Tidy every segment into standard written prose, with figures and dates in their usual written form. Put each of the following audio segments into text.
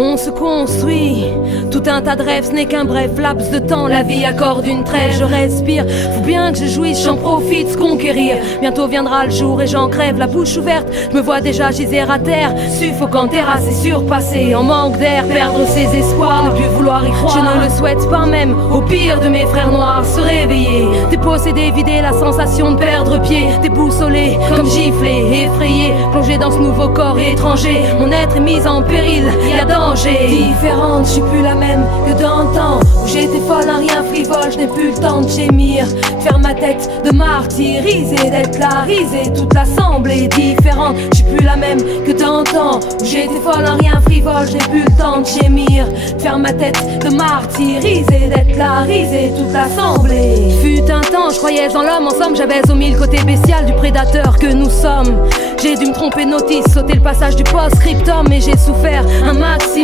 On se construit tout un tas de rêves, ce n'est qu'un bref laps de temps. La vie accorde une trêve, je respire. Faut bien que je jouisse, j'en profite, se conquérir. Bientôt viendra le jour et j'en crève, la bouche ouverte. Je me vois déjà giser à terre, suffocant, terrassé, surpassé, en manque d'air, perdre ses espoirs, ne plus vouloir y croire. Je ne le souhaite pas même au pire de mes frères noirs. Se réveiller, déposséder, vider la sensation de perdre pied, déboussolé, comme giflé, effrayé, plongé dans ce nouveau corps étranger. Mon être est mis en péril, y a danger. Différente, je suis plus la même que d'antan, où j'étais folle, un rien frivole, je n'ai plus le temps de gémir, de faire ma tête de martyrisée, d'être là, risée, toute l'assemblée différente. Je suis plus la même que d'antan, où j'étais folle, un rien frivole, je n'ai plus le temps de gémir, de faire ma tête de martyrisée, d'être là, risée, toute l'assemblée. Fut un temps, je croyais en l'homme, en somme j'avais omis le côté bestial du prédateur que nous sommes. J'ai dû me tromper de notice, sauter le passage du post-scriptum, et j'ai souffert un maximum.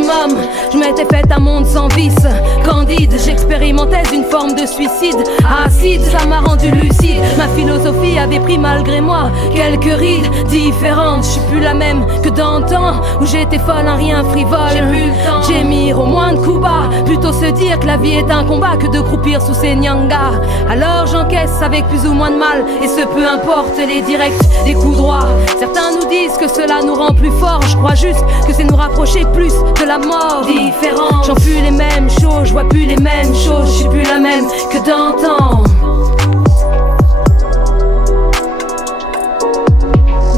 Je m'étais fait un monde sans vice, candide, j'expérimentais une forme de suicide acide, ça m'a rendu lucide. Ma philosophie avait pris malgré moi quelques rides différentes. Je suis plus la même que d'antan, où j'étais folle, un rien frivole. J'ai plus le temps gémir au moins de coups bas, plutôt se dire que la vie est un combat que de croupir sous ses nyangas. Alors j'encaisse avec plus ou moins de mal, et ce peu importe les directs, les coups droits. Certains nous disent que cela nous rend plus forts, je crois juste que c'est nous rapprocher plus de la mort. Différent, j'en plus les mêmes choses, je vois plus les mêmes choses, je suis plus la même que d'antan.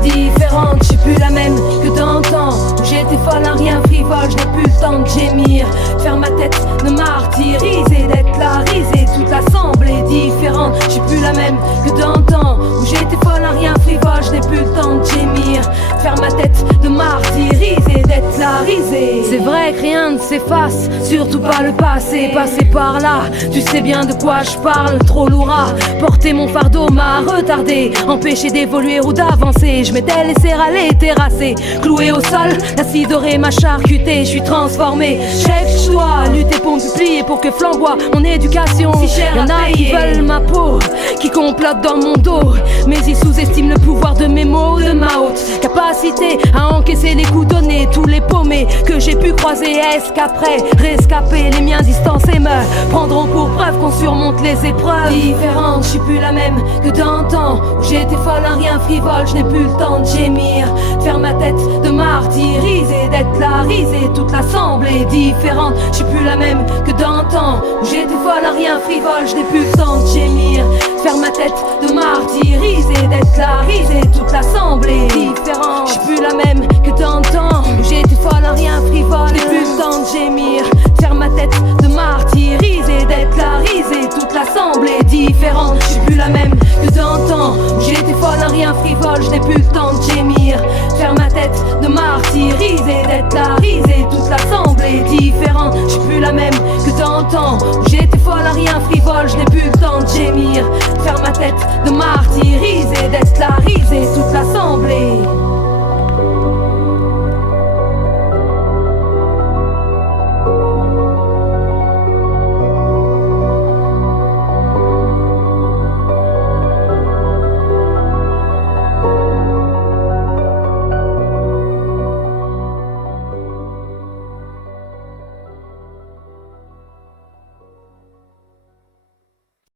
Différente, je suis plus la même que d'antan, où j'étais folle, un rien frivole, je n'ai plus le temps de gémir, de faire ma tête de martyriser, d'être là, risée, toute l'assemblée différente. Je suis plus la même que d'antan, où j'étais folle, un rien frivole, je n'ai plus le temps de gémir, de faire ma tête de martyriser, d'être là, risée. C'est vrai que rien ne s'efface, surtout pas le passé, passé par là, tu sais bien de quoi je parle, trop lourd à porter, mon fardeau m'a retardé, empêché d'évoluer ou d'avancer. Je m'étais laissé râler, terrassé, cloué au sol, l'acide doré m'a charcuté, je suis transformé. Je dois lutter pour me plier, pour que flamboie mon éducation. Si y'en a qui veulent ma peau, qui complotent dans mon dos, mais ils sous-estiment le pouvoir de mes mots, de ma haute capacité à encaisser les coups donnés, tous les paumés que j'ai pu croiser. Est-ce qu'après rescaper les miens distancés me prendront pour preuve qu'on surmonte les épreuves? Différente, je suis plus la même que d'antan, où j'étais folle, un rien frivole, je n'ai plus le temps de gémir, de faire ma tête de martyrisée, d'être là, risée, toute l'assemblée différente. Je suis plus la même que d'antan, où j'étais folle, un rien frivole, je n'ai plus le temps de gémir, de faire ma tête de martyrisée, d'être là, risée, toute l'assemblée différente. Je suis plus la même que d'antan, où j'étais folle, un rien frivole, je n'ai plus le temps de gémir, de faire ma tête de martyrisée, d'être là, risée, toute l'assemblée différente. Je suis plus la même que d'antan, où j'étais folle, un rien frivole, je n'ai plus le temps de gémir, de faire ma tête de martyrisée, d'être là, risée, toute l'assemblée différente. Je suis plus la même que d'antan, où j'étais folle, un rien frivole, je n'ai plus le temps de gémir, de faire ma tête de martyrisée, d'être là,